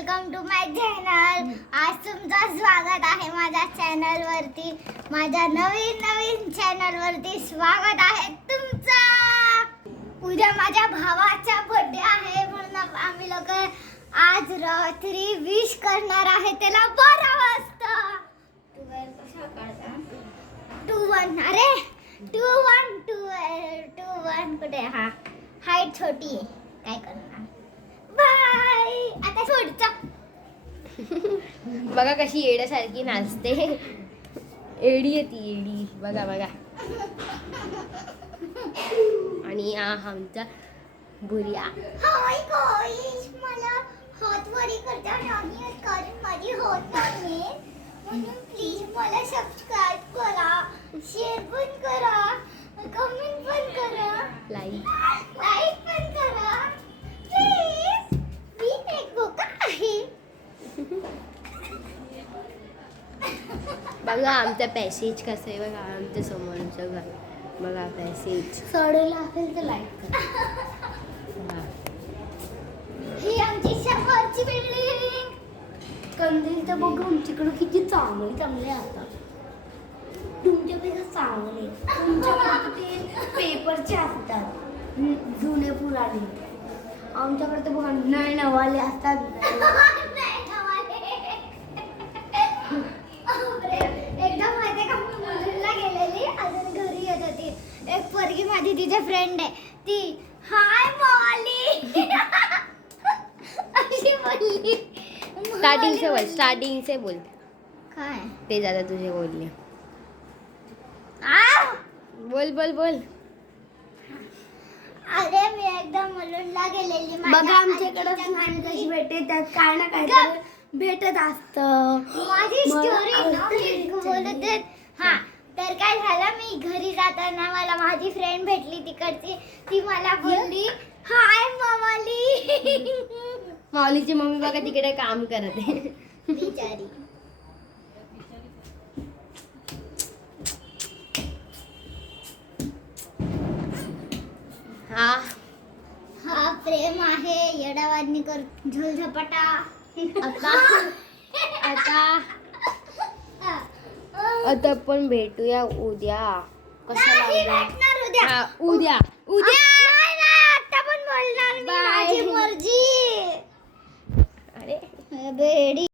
Welcome to my channel. आज तुमचं स्वागत आहे माझ्या चॅनल वरती, माझ्या नवीन चॅनल वरती स्वागत आहे तुमचं। उद्या माझ्या भावाचा बर्थडे आहे म्हणून आम्ही लोक आज रात्री विश करणार आहे त्याला 12 वाजता। 12 कसा काढता 21 अरे 21 कुठे हा हाईट छोटी आहे काय करणार। बाय आता सोडचा बघा कशी येड्यासारखी नाचते, एडी आहे ती एडी, बघा बघा। आणि हा आमचा बुरिया। हाय गाईस, मला हात वरी करता नाही येत कारण माझी हात नाही आहे, म्हणून प्लीज मला सबस्क्राइब करा, शेअर पण करा, कमेंट पण करा, लाईक पण करा प्लीज। मी एक बोका आहे। बघा आमचा पॅसेज कसं आहे, बघा आमच्या समोरचं घर, बघा पॅसेज। सोडला असेल तर लाईक करा। ही आमची समोरची बिल्डिंग। कंदील तर बघ आमच्याकडे किती चांगले असतात, तुमच्यापेक्षा चांगले। तुमच्याकडे ते पेपरचे असतात जुने पुराणे, आमच्याकडे तर बघा नवाले असतात। एकदा माहिती का मुलीला गेलेली, अजून घरी येत होती, एक पोरगी माझी तिची फ्रेंड आहे, ती हाय मॉली अशी बोलली। स्टार्टिंग से बोल काय ते ज्यादा तुझे बोलले, आ बोल बोल बोल। अरे मी एकदा मुलुंडला गेलेली, बघा आमच्याकडे कशी भेटते, त्यात काय ना काय भेटत असतं। माझी स्टोरी ना मी बोलते। हा तर काय झालं, मी घरी जाताना मला माझी फ्रेंड भेटली तिकडची, ती मला बोलली हाय मामाली। माऊलीची मम्मी बघा तिकडे काम करत आहे बिचारी। हा प्रेम आहे, येडावादनी कर झुलझपाटा। आता पण भेटूया उद्या। नाही भेटणार उद्या। उद्या नाही आता पण बोलणार मी, Bye. माझी मर्जी। अरे बेडी